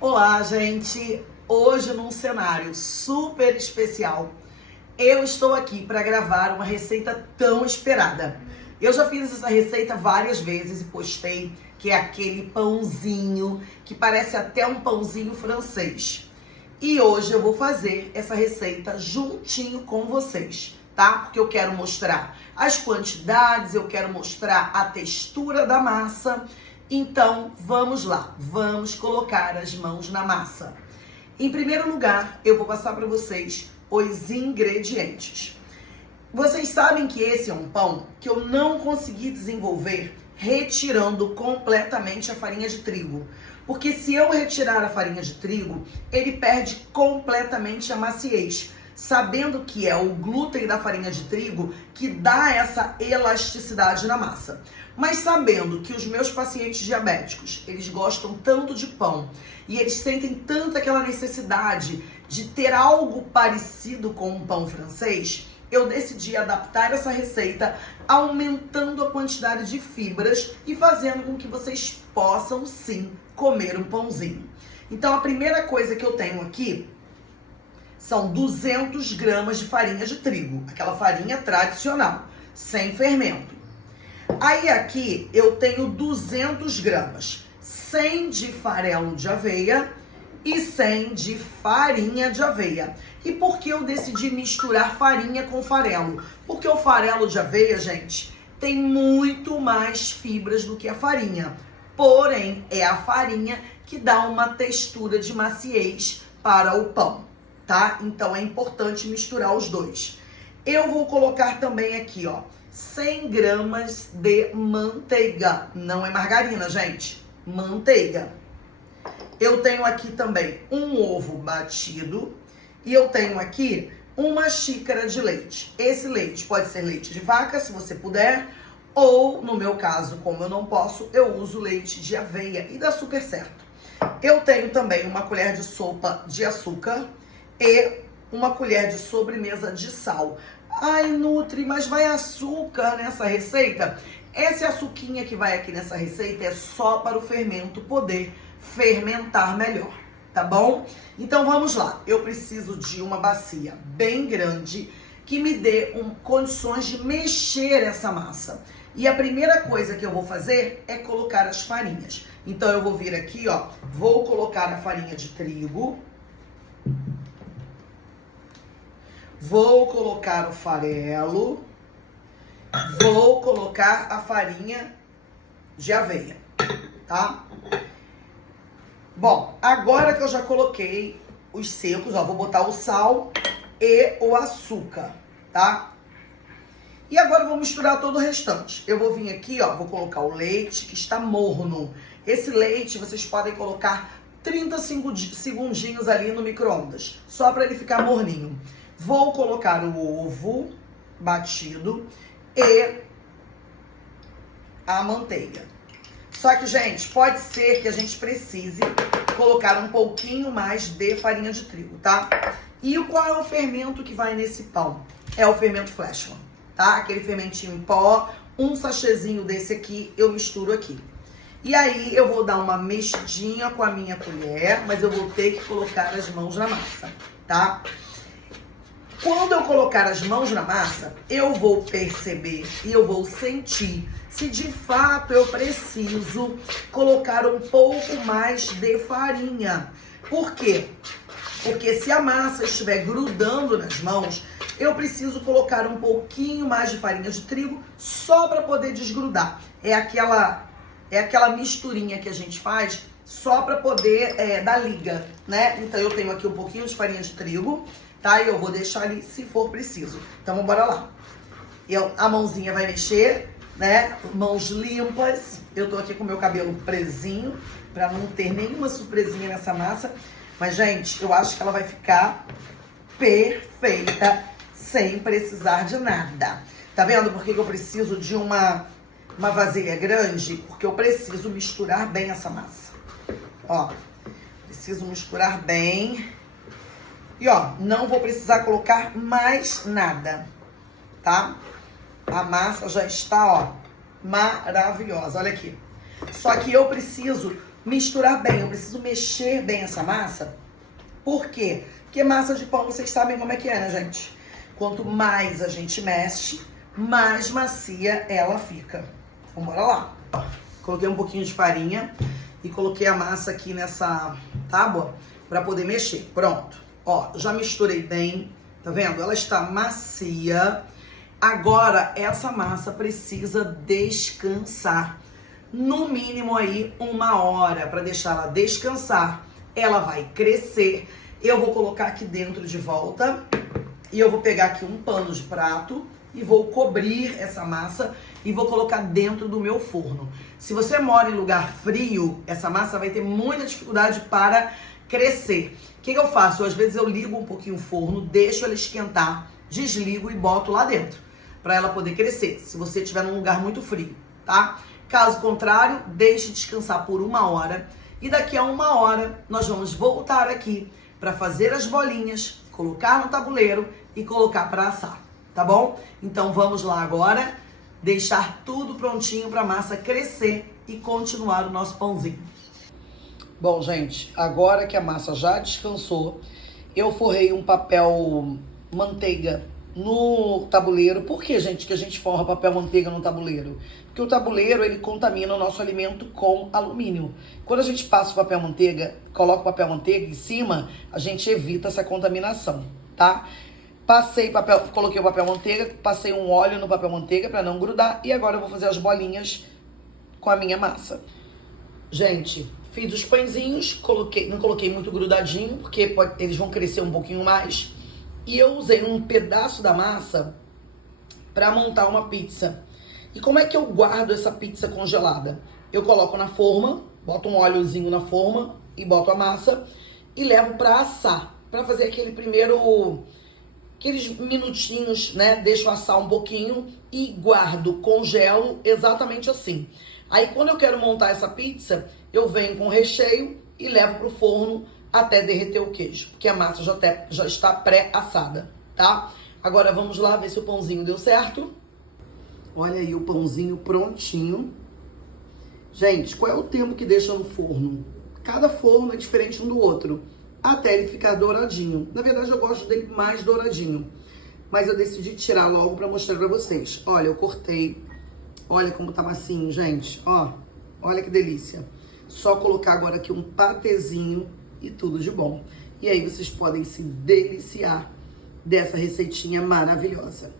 Olá, gente! Hoje num cenário super especial, eu estou aqui para gravar uma receita tão esperada. Eu já fiz essa receita várias vezes e postei, que é aquele pãozinho que parece até um pãozinho francês. E hoje eu vou fazer essa receita juntinho com vocês, tá? Porque eu quero mostrar as quantidades, eu quero mostrar a textura da massa. Então, vamos lá, vamos colocar as mãos na massa. Em primeiro lugar, eu vou passar para vocês os ingredientes. Vocês sabem que esse é um pão que eu não consegui desenvolver retirando completamente a farinha de trigo. Porque se eu retirar a farinha de trigo, ele perde completamente a maciez. Sabendo que é o glúten da farinha de trigo que dá essa elasticidade na massa. Mas sabendo que os meus pacientes diabéticos, eles gostam tanto de pão e eles sentem tanto aquela necessidade de ter algo parecido com um pão francês, eu decidi adaptar essa receita aumentando a quantidade de fibras e fazendo com que vocês possam sim comer um pãozinho. Então a primeira coisa que eu tenho aqui são 200 gramas de farinha de trigo, aquela farinha tradicional, sem fermento. Aí aqui eu tenho 200 gramas, 100 de farelo de aveia e 100 de farinha de aveia. E por que eu decidi misturar farinha com farelo? Porque o farelo de aveia, gente, tem muito mais fibras do que a farinha. Porém, é a farinha que dá uma textura de maciez para o pão, tá? Então é importante misturar os dois. Eu vou colocar também aqui, ó, 100 gramas de manteiga. Não é margarina, gente. Manteiga. Eu tenho aqui também um ovo batido. E eu tenho aqui uma xícara de leite. Esse leite pode ser leite de vaca, se você puder. Ou, no meu caso, como eu não posso, eu uso leite de aveia. E dá super certo. Eu tenho também uma colher de sopa de açúcar e uma colher de sobremesa de sal. Ai, Nutri, mas vai açúcar nessa receita? Esse açuquinha que vai aqui nessa receita é só para o fermento poder fermentar melhor, tá bom? Então vamos lá, eu preciso de uma bacia bem grande que me dê condições de mexer essa massa. E a primeira coisa que eu vou fazer é colocar as farinhas. Então eu vou vir aqui, ó, vou colocar a farinha de trigo. Vou colocar o farelo, vou colocar a farinha de aveia, tá? Bom, agora que eu já coloquei os secos, ó, vou botar o sal e o açúcar, tá? E agora eu vou misturar todo o restante. Eu vou vir aqui, ó, vou colocar o leite que está morno. Esse leite vocês podem colocar 35 segundinhos ali no micro-ondas, só para ele ficar morninho. Vou colocar o ovo batido e a manteiga. Só que, gente, pode ser que a gente precise colocar um pouquinho mais de farinha de trigo, tá? E qual é o fermento que vai nesse pão? É o fermento Fleischmann, tá? Aquele fermentinho em pó, um sachêzinho desse aqui, eu misturo aqui. E aí eu vou dar uma mexidinha com a minha colher, mas eu vou ter que colocar as mãos na massa, tá? Quando eu colocar as mãos na massa, eu vou perceber e eu vou sentir se de fato eu preciso colocar um pouco mais de farinha. Por quê? Porque se a massa estiver grudando nas mãos, eu preciso colocar um pouquinho mais de farinha de trigo só para poder desgrudar. É aquela misturinha que a gente faz só para poder dar liga, né? Então eu tenho aqui um pouquinho de farinha de trigo, tá? E eu vou deixar ali se for preciso. Então, bora lá. A mãozinha vai mexer, né? Mãos limpas. Eu tô aqui com o meu cabelo presinho, pra não ter nenhuma surpresinha nessa massa. Mas, gente, eu acho que ela vai ficar perfeita, sem precisar de nada. Tá vendo por que eu preciso de uma vasilha grande? Porque eu preciso misturar bem essa massa. Ó, preciso misturar bem. E ó, não vou precisar colocar mais nada, tá? A massa já está, ó, maravilhosa. Olha aqui. Só que eu preciso misturar bem, eu preciso mexer bem essa massa. Por quê? Porque massa de pão, vocês sabem como é que é, né, gente? Quanto mais a gente mexe, mais macia ela fica. Então, bora lá. Ó, coloquei um pouquinho de farinha e coloquei a massa aqui nessa tábua para poder mexer. Pronto. Ó, já misturei bem, tá vendo? Ela está macia. Agora, essa massa precisa descansar. No mínimo aí 1 hora para deixar ela descansar. Ela vai crescer. Eu vou colocar aqui dentro de volta e eu vou pegar aqui um pano de prato e vou cobrir essa massa e vou colocar dentro do meu forno. Se você mora em lugar frio, essa massa vai ter muita dificuldade para crescer. O que eu faço? Às vezes eu ligo um pouquinho o forno, deixo ela esquentar, desligo e boto lá dentro para ela poder crescer, se você estiver num lugar muito frio, tá? Caso contrário, deixe descansar por 1 hora e daqui a 1 hora nós vamos voltar aqui para fazer as bolinhas, colocar no tabuleiro e colocar para assar, tá bom? Então vamos lá agora, deixar tudo prontinho para a massa crescer e continuar o nosso pãozinho. Bom, gente, agora que a massa já descansou, eu forrei um papel manteiga no tabuleiro. Por que, gente, que a gente forra papel manteiga no tabuleiro? Porque o tabuleiro, ele contamina o nosso alimento com alumínio. Quando a gente passa o papel manteiga, coloca o papel manteiga em cima, a gente evita essa contaminação, tá? Coloquei o papel manteiga, passei um óleo no papel manteiga para não grudar e agora eu vou fazer as bolinhas com a minha massa. Gente, fiz os pãezinhos, não coloquei muito grudadinho, porque eles vão crescer um pouquinho mais. E eu usei um pedaço da massa para montar uma pizza. E como é que eu guardo essa pizza congelada? Eu coloco na forma, boto um óleozinho na forma e boto a massa e levo para assar, para fazer aqueles minutinhos, né? Deixo assar um pouquinho e guardo, congelo exatamente assim. Aí quando eu quero montar essa pizza, eu venho com o recheio e levo pro forno até derreter o queijo, porque a massa já está pré-assada, tá? Agora vamos lá ver se o pãozinho deu certo. Olha aí o pãozinho prontinho. Gente, qual é o tempo que deixa no forno? Cada forno é diferente um do outro, até ele ficar douradinho. Na verdade, eu gosto dele mais douradinho, mas eu decidi tirar logo pra mostrar pra vocês. Olha, eu cortei. Olha como tá massinho, gente. Ó, olha que delícia. Só colocar agora aqui um patezinho e tudo de bom. E aí vocês podem se deliciar dessa receitinha maravilhosa.